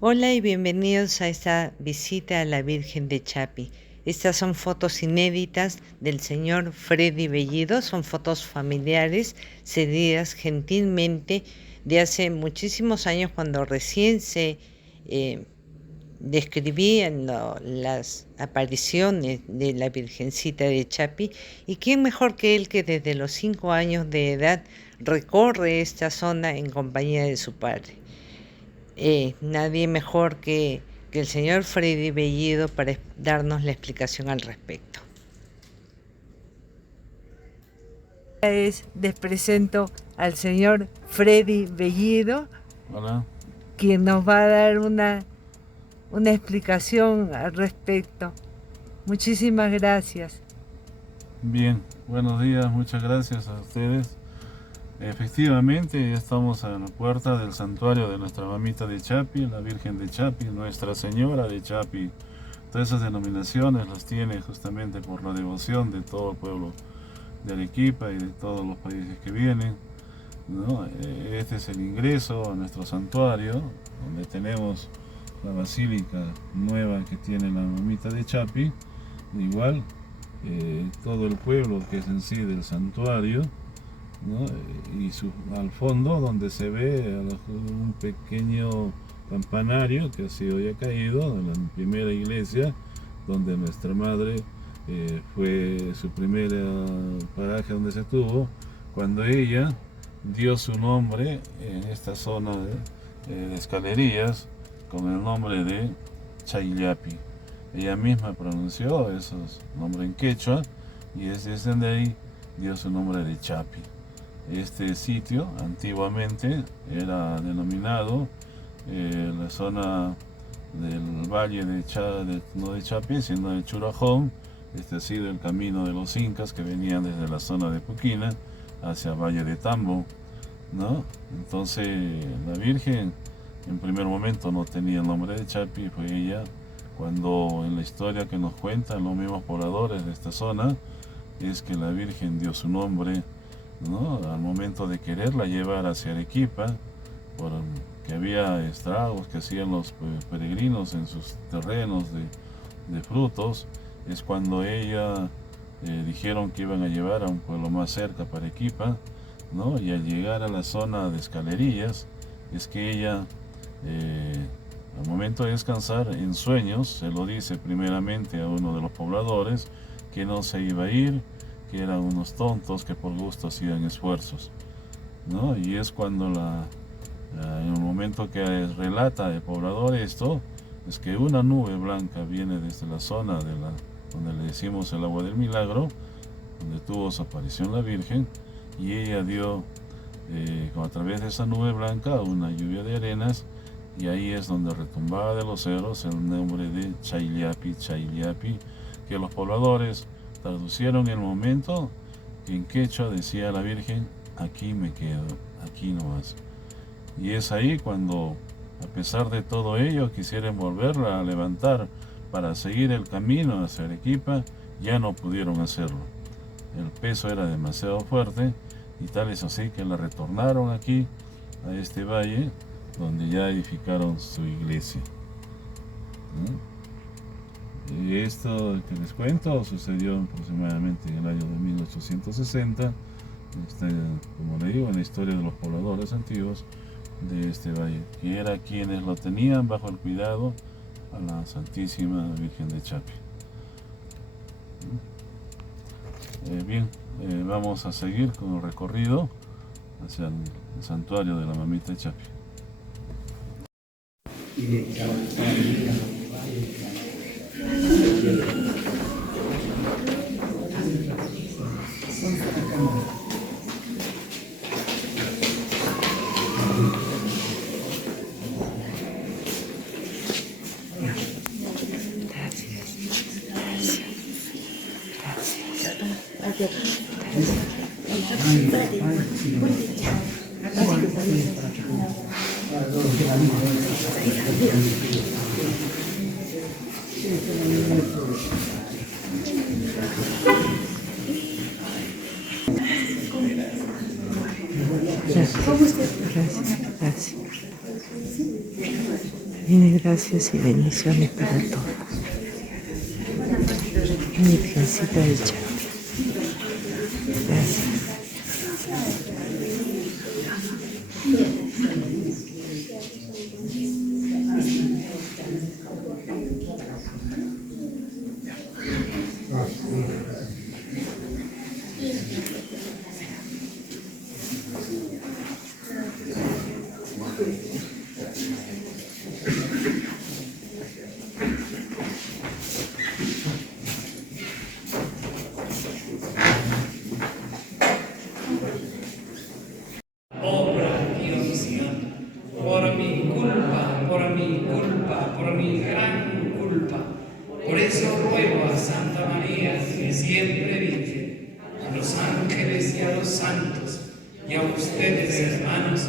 Hola y bienvenidos a esta visita a la Virgen de Chapi. Estas son fotos inéditas del señor Freddy Bellido, son fotos familiares cedidas gentilmente de hace muchísimos años cuando recién se describían las apariciones de la Virgencita de Chapi. Y quién mejor que él, que desde los 5 años de edad recorre esta zona en compañía de su padre. Nadie mejor que el señor Freddy Bellido para darnos la explicación al respecto. Les presento al señor Freddy Bellido. Hola. Quien nos va a dar una explicación al respecto. Muchísimas gracias. Bien, buenos días, muchas gracias a ustedes. Efectivamente, ya estamos a la puerta del santuario de nuestra mamita de Chapi, la Virgen de Chapi, Nuestra Señora de Chapi. Todas esas denominaciones las tiene justamente por la devoción de todo el pueblo de Arequipa y de todos los países que vienen, ¿no? Este es el ingreso a nuestro santuario, donde tenemos la basílica nueva que tiene la mamita de Chapi. Igual, todo el pueblo que es en sí del santuario, ¿no? Y al fondo donde se ve un pequeño campanario que ha sido ya caído, en la primera iglesia donde nuestra madre fue su primera paraje donde se tuvo, cuando ella dio su nombre en esta zona de escalerías con el nombre de Chayllapi. Ella misma pronunció esos nombres en quechua y desde ahí dio su nombre de Chapi. Este sitio antiguamente era denominado la zona del valle no de Chapi, sino de Churajón. Este ha sido el camino de los incas que venían desde la zona de Puquina hacia Valle de Tambo, ¿no? Entonces la Virgen en primer momento no tenía el nombre de Chapi, fue ella cuando en la historia que nos cuentan los mismos pobladores de esta zona, es que la Virgen dio su nombre, ¿no? Al momento de quererla llevar hacia Arequipa, porque había estragos que hacían los peregrinos en sus terrenos de frutos, es cuando ella dijeron que iban a llevar a un pueblo más cerca para Arequipa, ¿no? Y al llegar a la zona de escalerillas, es que ella al momento de descansar en sueños se lo dice primeramente a uno de los pobladores que no se iba a ir, que eran unos tontos que por gusto hacían esfuerzos, ¿no? Y es cuando en el momento que relata el poblador esto, es que una nube blanca viene desde la zona donde le decimos el agua del milagro, donde tuvo su aparición la Virgen, y ella dio a través de esa nube blanca una lluvia de arenas, y ahí es donde retumbaba de los ceros el nombre de Chayllapi, que los pobladores traducieron en el momento que en quechua decía la Virgen: aquí me quedo, aquí no más. Y es ahí cuando, a pesar de todo ello, quisieron volverla a levantar para seguir el camino hacia Arequipa, ya no pudieron hacerlo. El peso era demasiado fuerte y tal es así que la retornaron aquí a este valle, donde ya edificaron su iglesia, ¿no? Y esto que les cuento sucedió aproximadamente en el año de 1860, como le digo, en la historia de los pobladores antiguos de este valle, que era quienes lo tenían bajo el cuidado a la Santísima Virgen de Chapi. Bien, vamos a seguir con el recorrido hacia el santuario de la mamita de Chapi. Gracias. Tiene gracias y bendiciones para todos. Virgencita de Chapi. Gracias. Obra, Dios mío, por mi gran culpa. Por eso ruego a Santa María, que siempre Virgen, a los ángeles y a los santos, y a ustedes, hermanos,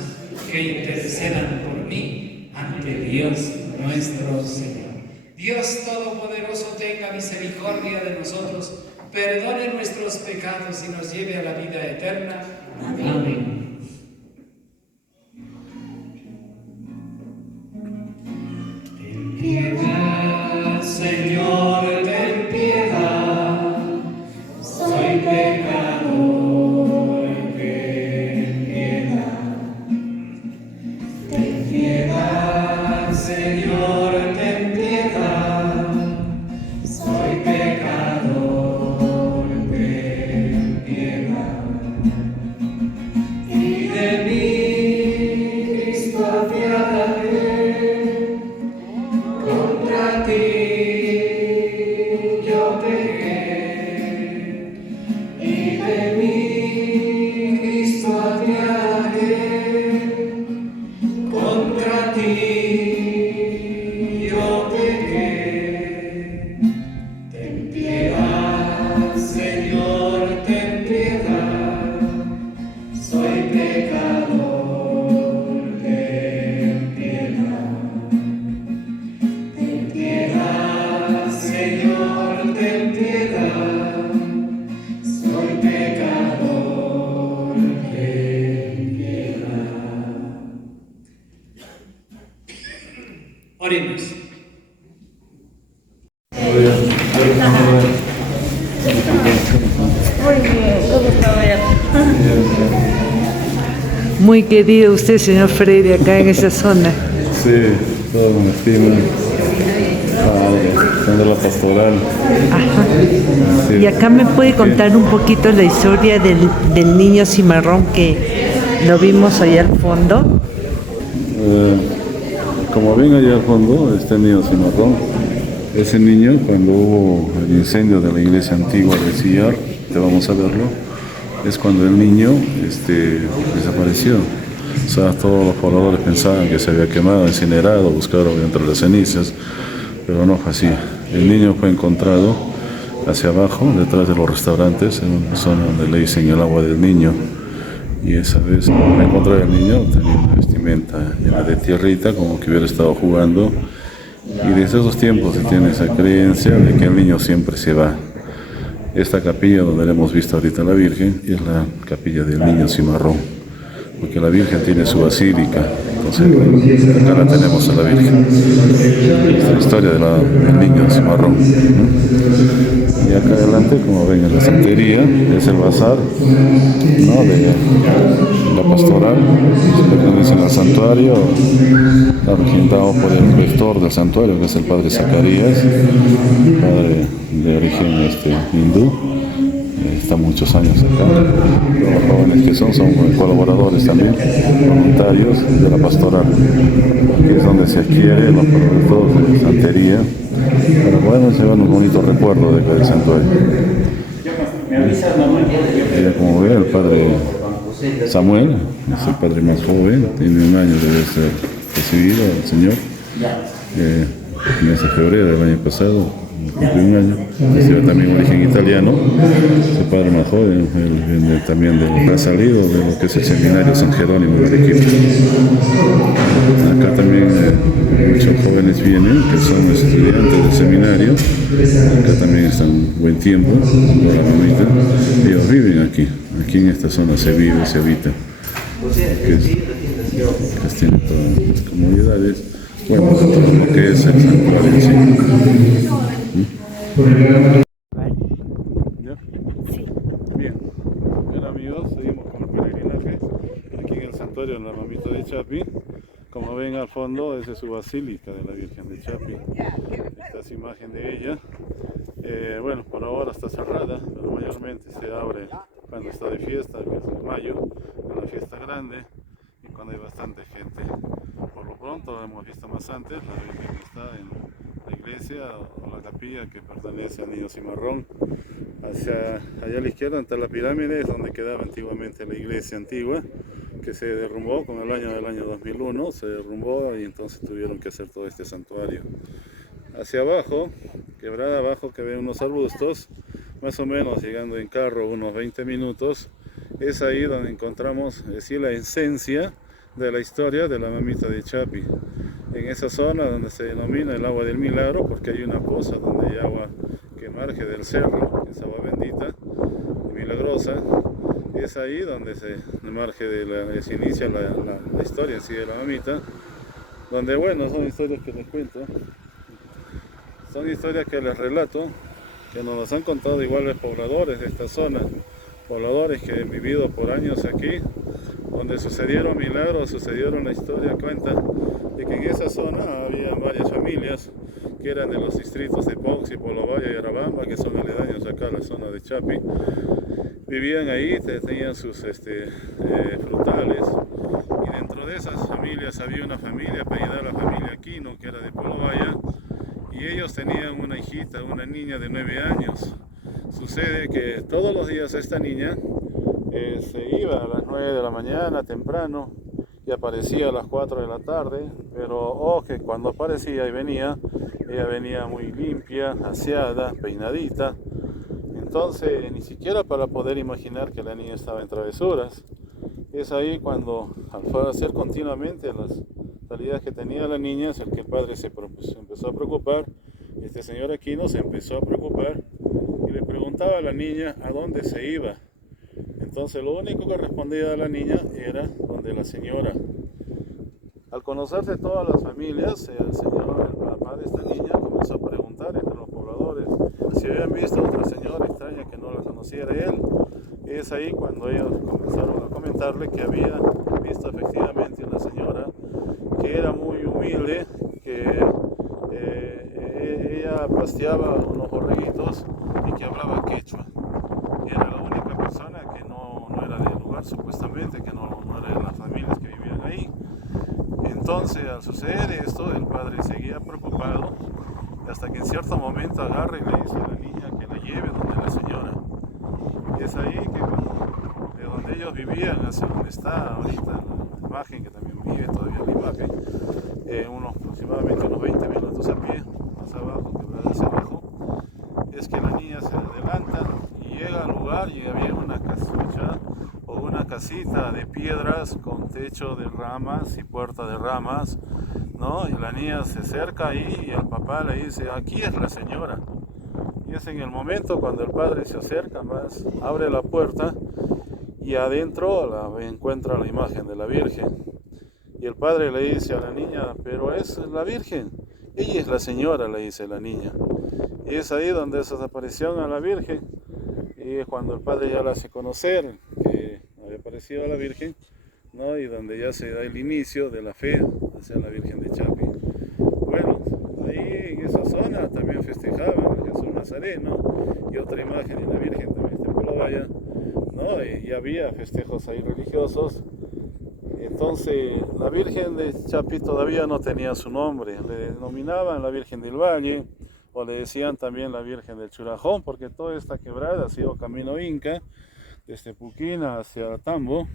que intercedan por mí ante Dios nuestro Señor. Dios Todopoderoso tenga misericordia de nosotros, perdone nuestros pecados y nos lleve a la vida eterna. Amén. Ten piedad, Señor, ten piedad, soy pecador, ten piedad. Ten piedad, Señor, ten piedad, soy pecador, ten piedad. Y de mí, Cristo, apiádate, contra ti yo pequé. Y de mí, Cristo, apiádate, contra ti yo pequé. Ten piedad, Señor, ten piedad, soy pecador, ten piedad. Ten piedad, Señor, ten piedad, soy pecador, ten piedad. Oremos. Muy querido usted, señor Freire, acá en esa zona. Sí, todo me estima. Siendo la pastoral. Ajá. Sí. Y acá me puede contar un poquito la historia del niño cimarrón que lo vimos allá al fondo. Como ven allá al fondo, este niño cimarrón, ese niño cuando hubo el incendio de la iglesia antigua de Sillar, te vamos a verlo, es cuando el niño desapareció. O sea, todos los pobladores pensaban que se había quemado, incinerado, buscaron entre las cenizas, pero no fue así. El niño fue encontrado hacia abajo, detrás de los restaurantes, en una zona donde le dicen el agua del niño. Y esa vez me encontré el niño, tenía una vestimenta llena de tierrita, como que hubiera estado jugando. Y desde esos tiempos se tiene esa creencia de que el niño siempre se va. Esta capilla donde le hemos visto ahorita a la Virgen es la capilla del niño cimarrón, porque la Virgen tiene su basílica, entonces acá la tenemos a la Virgen. Esta es la historia del niño cimarrón, ¿no? Y acá adelante, como ven, en la santería es el bazar, ¿no?, de la pastoral, pertenece al santuario, regentado por el rector del santuario, que es el padre Zacarías, padre de origen hindú. Está muchos años acá. Los jóvenes que son colaboradores también, voluntarios de la pastoral, que es donde se adquiere los productos de santería, para poder llevar un bonito recuerdo de cada santuario. Como ve, el padre Samuel es el padre más joven, tiene un año de ser recibido al Señor. En ese febrero del año pasado, cumplió un año, recibe también origen italiano, su padre más joven, él viene también ha salido de lo que es el seminario San Jerónimo de Arequipa. Acá también muchos jóvenes vienen, que son estudiantes del seminario, acá también están un buen tiempo, con la mamita, ellos viven aquí en esta zona se vive, se habita, que tiene todas las comodidades. bueno, lo que es el santuario en sí. ¿Ya? Sí. Bien, bien amigos, seguimos con el peregrinaje aquí en el santuario de la Mamita de Chapi. Como ven al fondo, esa es su basílica de la Virgen de Chapi. Esta es imagen de ella. Bueno, por ahora está cerrada, pero mayormente se abre cuando está de fiesta, que es en mayo, una fiesta grande y cuando hay bastante gente. Por lo pronto, hemos visto más antes, la Virgen está en la iglesia o la capilla que pertenece a Niño Cimarrón. Hacia allá a la izquierda está la pirámide, es donde quedaba antiguamente la iglesia antigua, que se derrumbó con el año del año 2001, se derrumbó y entonces tuvieron que hacer todo este santuario. Hacia abajo, quebrada abajo, que ven unos arbustos, más o menos llegando en carro unos 20 minutos, es ahí donde encontramos, decir, la esencia de la historia de la Mamita de Chapi. En esa zona donde se denomina el agua del milagro, porque hay una poza donde hay agua que emerge del cerro, que es agua bendita y milagrosa. Es ahí donde se emerge, se inicia la historia en sí de la Mamita, donde, bueno, son historias que les cuento. Son historias que les relato, que nos las han contado igual los pobladores de esta zona, pobladores que han vivido por años aquí, donde sucedieron milagros, sucedieron la historia, cuenta de que en esa zona había varias familias que eran de los distritos de Pauxi, Polobaya y Arabamba, que son aledaños acá a la zona de Chapi. Vivían ahí, tenían sus frutales, y dentro de esas familias había una familia apellidada la familia Aquino, que era de Polobaya, y ellos tenían una hijita, una niña de 9 años. Sucede que todos los días esta niña se iba a las 9 de la mañana temprano y aparecía a las 4 de la tarde, pero que cuando aparecía y venía, ella venía muy limpia, aseada, peinadita. Entonces ni siquiera para poder imaginar que la niña estaba en travesuras. Es ahí cuando, al hacer continuamente las tareas que tenía la niña, es el que el padre se empezó a preocupar. Este señor Aquino se empezó a preocupar y le preguntaba a la niña a dónde se iba. Entonces lo único que respondía a la niña era donde la señora. Al conocerse todas las familias, el papá de esta niña comenzó a preguntar entre los pobladores si habían visto a otra señora extraña que no la conociera él. Es ahí cuando ellos comenzaron a comentarle que había visto efectivamente una señora que era muy humilde, que ella pasteaba unos borreguitos y que hablaba quechua. Era la única persona que no era del lugar, supuestamente, que no era de las familias que vivían ahí. Entonces, al suceder esto, el padre seguía preocupado, hasta que en cierto momento agarra y le dice a la niña que la lleve donde la señora. Y es ahí que de donde ellos vivían, hacia donde está ahorita la imagen, que también vive todavía la imagen, aproximadamente unos 20 minutos a pie, más abajo, quebrada hacia abajo, es que la niña se adelanta y llega al lugar y había una casucha o una casita de piedras con techo de ramas y puerta de ramas, ¿no? Y la niña se acerca ahí y el papá le dice, aquí es la señora. Y es en el momento cuando el padre se acerca más, abre la puerta y adentro encuentra la imagen de la Virgen. Y el padre le dice a la niña, pero es la Virgen, ella es la señora, le dice la niña. Y es ahí donde esa aparición a la Virgen, y es cuando el padre ya la hace conocer, que había aparecido a la Virgen, ¿no? Y donde ya se da el inicio de la fe hacia la Virgen de Chapi. Bueno, ahí en esa zona también festejaban a Jesús Nazareno, y otra imagen de la Virgen también está en Polobaya, ¿no? Y había festejos ahí religiosos. Entonces la Virgen de Chapi todavía no tenía su nombre, le denominaban la Virgen del Valle, o le decían también la Virgen del Churajón, porque toda esta quebrada ha sido camino inca, desde Puquina hacia Tambo,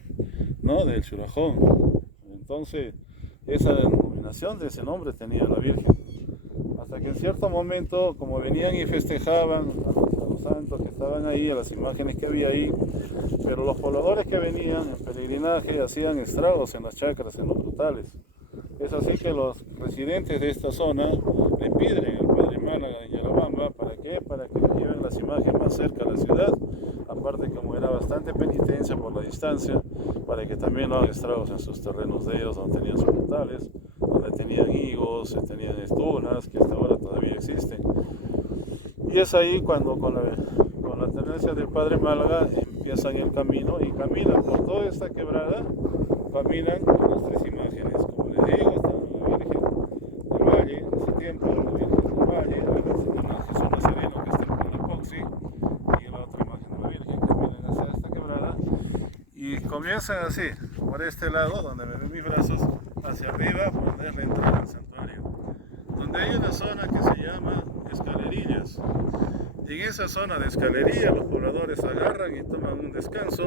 ¿no? Del Churajón. Entonces esa denominación de ese nombre tenía la Virgen. Hasta que en cierto momento, como venían y festejaban a los santos que estaban ahí, a las imágenes que había ahí, pero los pobladores que venían en peregrinaje hacían estragos en las chacras, en los frutales. Es así que los residentes de esta zona le piden al padre Málaga de Yarabamba, ¿para qué? Para que lleven las imágenes más cerca a la ciudad, aparte como era bastante penitencia por la distancia, para que también no hagan estragos en sus terrenos de ellos, donde tenían sus frutales, donde tenían higos, se tenían estunas, que hasta ahora todavía existen. Y es ahí cuando con la tenencia del padre Málaga empiezan el camino y caminan por toda esta quebrada, caminan con las tres imágenes, como les digo, está la Virgen del Valle, en ese tiempo la Virgen del Valle, Jesús Nazareno que está en Palapoxi, y la otra imagen de la Virgen, caminan hacia esta quebrada y comienzan así, por este lado, donde me ven mis brazos, hacia arriba, por donde es la entrada al santuario, donde hay una zona que se llama Escalerillas. Y en esa zona de escalería los pobladores agarran y toman un descanso,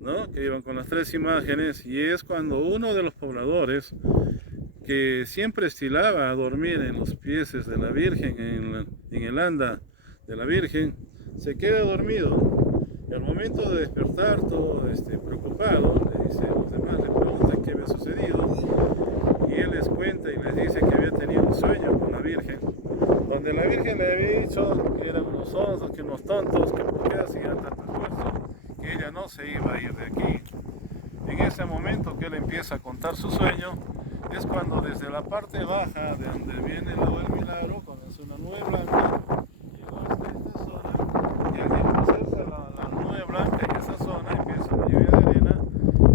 ¿no? Que iban con las tres imágenes, y es cuando uno de los pobladores que siempre estilaba a dormir en los pies de la Virgen, en el anda de la Virgen, se queda dormido. Y al momento de despertar, todo preocupado, le dice a los demás, le preguntan qué había sucedido, y él les cuenta y les dice que había tenido un sueño con la Virgen, donde la Virgen le había dicho que eran unos sonsos, que unos tontos, que por qué hacían tanto esfuerzo, que ella no se iba a ir de aquí. En ese momento que él empieza a contar su sueño, es cuando desde la parte baja, de donde viene el lago del Milagro, comienza una nube blanca, llegó hasta esta zona, y al pasarse la nube blanca en esa zona, empieza una lluvia de arena,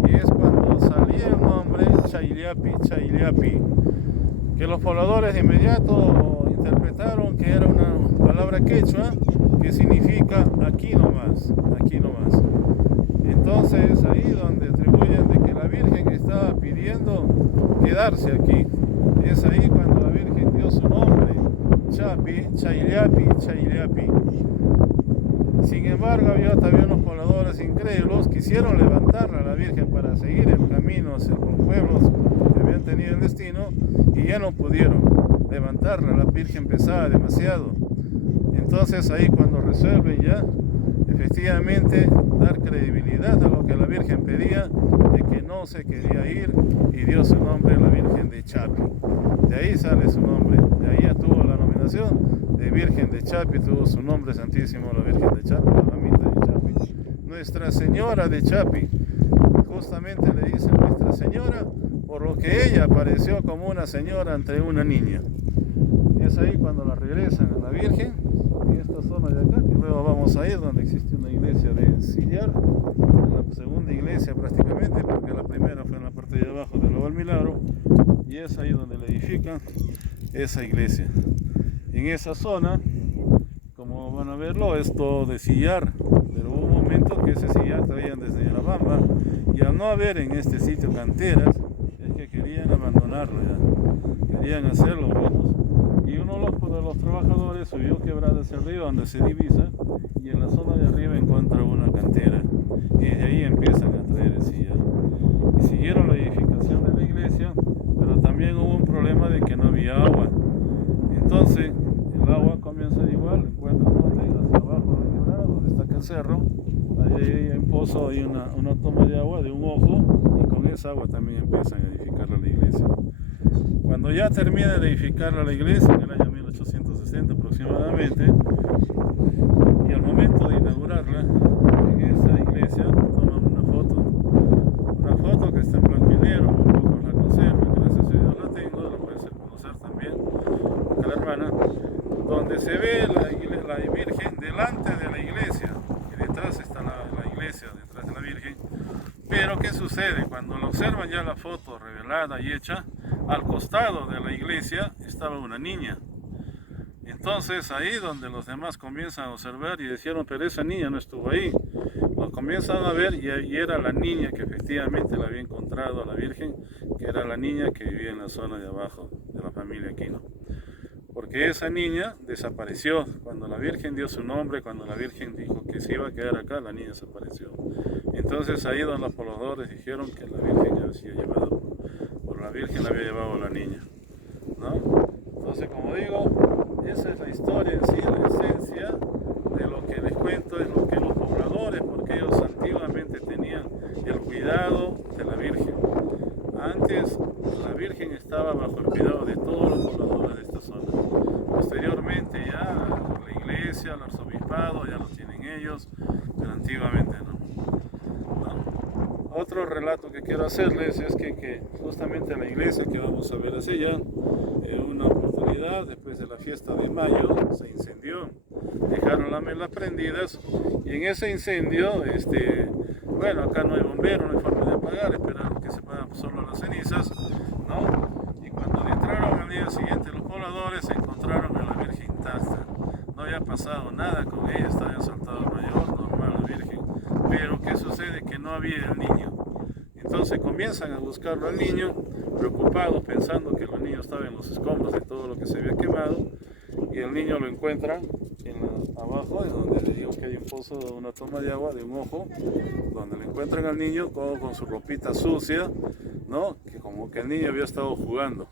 y es cuando salía el nombre Chayllapi, Chayllapi, que los pobladores de inmediato interpretaron que era una palabra quechua que significa aquí nomás, aquí nomás. Entonces ahí donde atribuyen de que la Virgen estaba pidiendo quedarse aquí. Es ahí cuando la Virgen dio su nombre, Chapi, Chayllapi, Chayllapi. Sin embargo, había también unos pobladores incrédulos que quisieron levantarla a la Virgen para seguir el camino hacia los pueblos que habían tenido el destino, y ya no pudieron levantarla, la Virgen pesaba demasiado. Entonces ahí cuando resuelven ya efectivamente dar credibilidad a lo que la Virgen pedía, de que no se quería ir, y dio su nombre a la Virgen de Chapi. De ahí sale su nombre, de ahí ya tuvo la nominación de Virgen de Chapi, tuvo su nombre santísimo la Virgen de Chapi, la mamita de Chapi, Nuestra Señora de Chapi. Justamente le dicen Nuestra Señora por lo que ella apareció como una señora ante una niña. Y es ahí cuando la regresan a la Virgen, en esta zona de acá, que luego vamos a ir donde existe una iglesia de sillar, la segunda iglesia prácticamente, porque la primera fue en la parte de abajo del Lago del Milagro, y es ahí donde le edifican esa iglesia. En esa zona, como van a verlo, es todo de sillar, pero hubo un momento que ese sillar traían desde Yarabamba, y al no haber en este sitio canteras, es que querían abandonarlo ya, querían hacerlo menos. Y uno de los trabajadores subió quebrada hacia arriba donde se divisa, y en la zona de arriba encuentra una cantera, y de ahí empiezan a traer el sillar. Y siguieron la edificación de la iglesia, pero también hubo un problema de que no había agua. Entonces el agua comienza igual, encuentran donde, hacia abajo de la quebrada, donde está aquel cerro, ahí hay un pozo, hay una toma de agua de un ojo, y con esa agua también empiezan a edificar la iglesia. Cuando ya termina de edificar la iglesia, en el año 1860 aproximadamente, y al momento de inaugurarla, en esa iglesia toman una foto que está en blanco y negro, un poco la conservo, gracias a Dios la tengo, la puedes conocer también, a la hermana, donde se ve la Virgen delante de la iglesia, y detrás está la iglesia, detrás de la Virgen. Pero ¿qué sucede? Cuando la observan ya la foto revelada y hecha, al costado de la iglesia estaba una niña. Entonces ahí donde los demás comienzan a observar y dijeron, pero esa niña no estuvo ahí. Lo comienzan a ver y era la niña que efectivamente la había encontrado a la Virgen, que era la niña que vivía en la zona de abajo de la familia Aquino. Porque esa niña desapareció. Cuando la Virgen dio su nombre, cuando la Virgen dijo que se iba a quedar acá, la niña desapareció. Entonces ahí donde los pobladores dijeron que la Virgen había sido llevada por la Virgen, la había llevado a la niña, ¿no? Entonces, como digo, esa es la historia en sí, la esencia de lo que les cuento, es lo que los pobladores, porque ellos antiguamente tenían el cuidado de la Virgen. Antes la Virgen estaba bajo el cuidado de todos los pobladores de esta zona. Posteriormente ya la iglesia, el arzobispado, ya lo tienen ellos, pero antiguamente no. Otro relato que quiero hacerles es que justamente en la iglesia que vamos a ver hacia allá, una oportunidad, después de la fiesta de mayo, se incendió, dejaron las velas prendidas y en ese incendio, bueno, acá no hay bombero, no hay forma de apagar, esperaron que se apagan solo las cenizas, ¿no? Y cuando entraron al día siguiente los pobladores, encontraron a la Virgen intacta. No había pasado nada con ella, estaba en Saltado Mayor, normal la Virgen. Pero ¿qué sucede? Que no había el niño. Entonces comienzan a buscarlo al niño, preocupados, pensando que el niño estaba en los escombros de todo lo que se había quemado. Y el niño lo encuentra abajo, en donde le digo que hay un pozo, una toma de agua, de un ojo, donde le encuentran al niño con su ropita sucia, ¿no? Que como que el niño había estado jugando.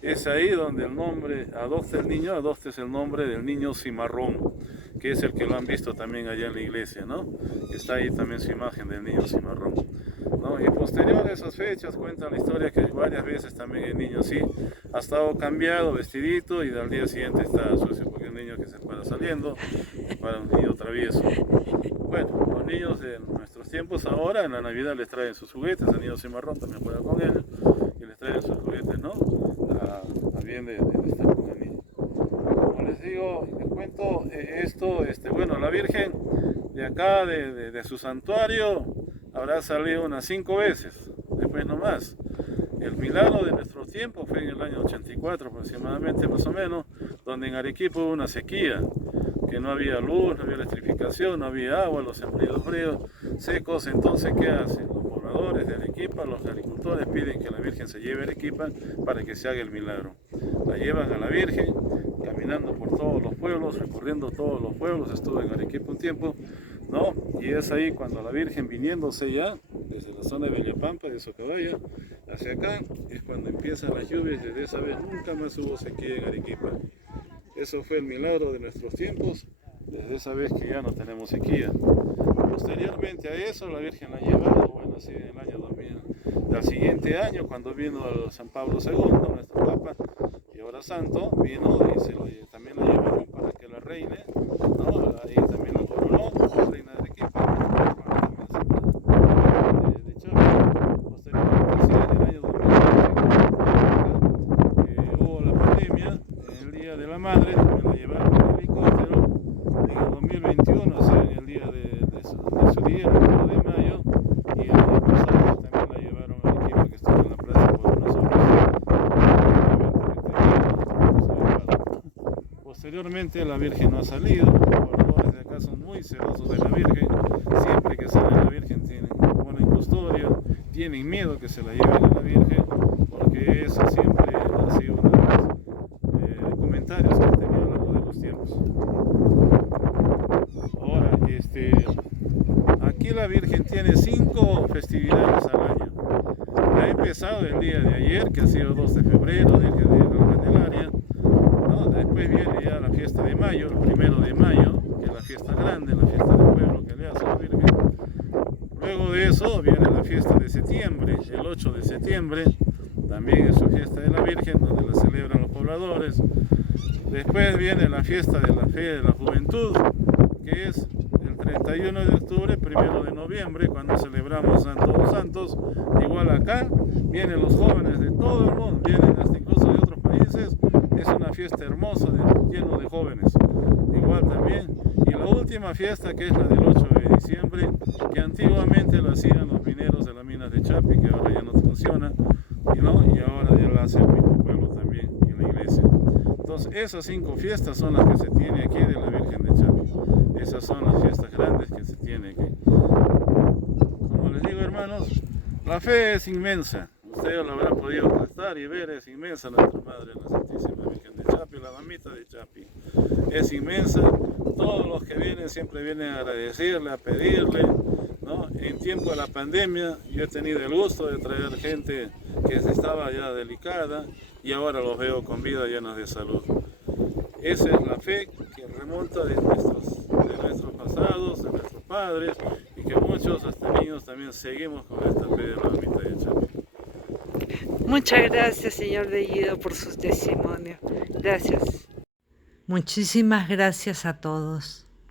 Es ahí donde el nombre, adopta el niño, adopta es el nombre del niño cimarrón, que es el que lo han visto también allá en la iglesia, ¿no? Está ahí también su imagen del niño cimarrón, ¿no? Y posterior a esas fechas cuenta la historia que varias veces también el niño sí ha estado cambiado, vestidito, y al día siguiente está sucio, porque el niño que se para saliendo, para un niño travieso. Bueno, los niños de nuestros tiempos ahora en la Navidad les traen sus juguetes, el niño cimarrón también juega con ellos, y les traen sus juguetes, ¿no? A bien de estar con el niño. Como les digo, les cuento esto, bueno, la Virgen de acá, de su santuario, habrá salido unas 5 veces, después no más. El milagro de nuestros tiempos fue en el año 84 aproximadamente, más o menos, donde en Arequipa hubo una sequía, que no había luz, no había electrificación, no había agua, los empleados fríos, secos. Entonces, ¿qué hacen? Los pobladores de Arequipa, los agricultores piden que la Virgen se lleve a Arequipa para que se haga el milagro. La llevan a la Virgen, caminando por todos los pueblos, recorriendo todos los pueblos, estuvo en Arequipa un tiempo, ¿no? Y es ahí cuando la Virgen viniéndose ya, desde la zona de Villapampa, de Socabaya, hacia acá, es cuando empiezan las lluvias. Desde esa vez nunca más hubo sequía en Arequipa. Eso fue el milagro de nuestros tiempos, desde esa vez que ya no tenemos sequía. Posteriormente a eso, la Virgen la ha llevado, bueno, así en el año 2000, al siguiente año, cuando vino el San Pablo II, nuestro Papa, y ahora Santo, vino y también la llevaron para que la reine, ¿no? Ahí también la coronó, la reina de Arequipa, de Chapi. Posteriormente, sí, en el año 2020, hubo la pandemia, en el Día de la Madre, también la llevaron en helicóptero, en el 2021, o sea, en el día de su día, el 1 de mayo, y el año pasado también la llevaron a Arequipa, que estuvo en la plaza por unas horas. Posteriormente la Virgen no ha salido, los pobladores de acá son muy celosos de la Virgen, siempre que sale la Virgen ponen custodia, tienen miedo que se la lleven a la Virgen, porque eso siempre ha sido uno de los comentarios que han tenido a lo largo de los tiempos. Ahora, aquí la Virgen tiene 5 festividades al año. Ha empezado el día de ayer, que ha sido 2 de febrero, el día de la Candelaria, ¿no? Después viene ya la fiesta de mayo, el 1 de mayo, que es la fiesta grande, la fiesta del pueblo que le hace a la Virgen. Luego de eso viene la fiesta de septiembre, el 8 de septiembre, también es su fiesta de la Virgen, donde la celebran los pobladores. Después viene la fiesta de la fe de la juventud, que es el 31 de octubre, 1 de noviembre, cuando celebramos a todos los santos. Igual acá vienen los jóvenes de todo el mundo, vienen hasta incluso de otros países. Es una fiesta hermosa, lleno de jóvenes. Igual también. Y la última fiesta, que es la del 8 de diciembre, que antiguamente lo hacían los mineros de las minas de Chapi, que ahora ya no funciona, y ahora ya la hace el mismo pueblo también, en la iglesia. Entonces, esas 5 fiestas son las que se tiene aquí de la Virgen de Chapi. Esas son las fiestas grandes que se tiene aquí. Como les digo, hermanos, la fe es inmensa. Ustedes lo habrán podido estar y ver, es inmensa nuestra Madre, la Santísima Virgen de Chapi, la mamita de Chapi. Es inmensa. Todos los que vienen siempre vienen a agradecerle, a pedirle, ¿no? En tiempo de la pandemia yo he tenido el gusto de traer gente que estaba ya delicada y ahora los veo con vida, llenos de salud. Esa es la fe que remonta de nuestros pasados, de nuestros padres, y que muchos, hasta niños, también seguimos con esta fe de la mamita de Chapi. Muchas gracias, señor Bellido, por sus testimonios. Gracias. Muchísimas gracias a todos.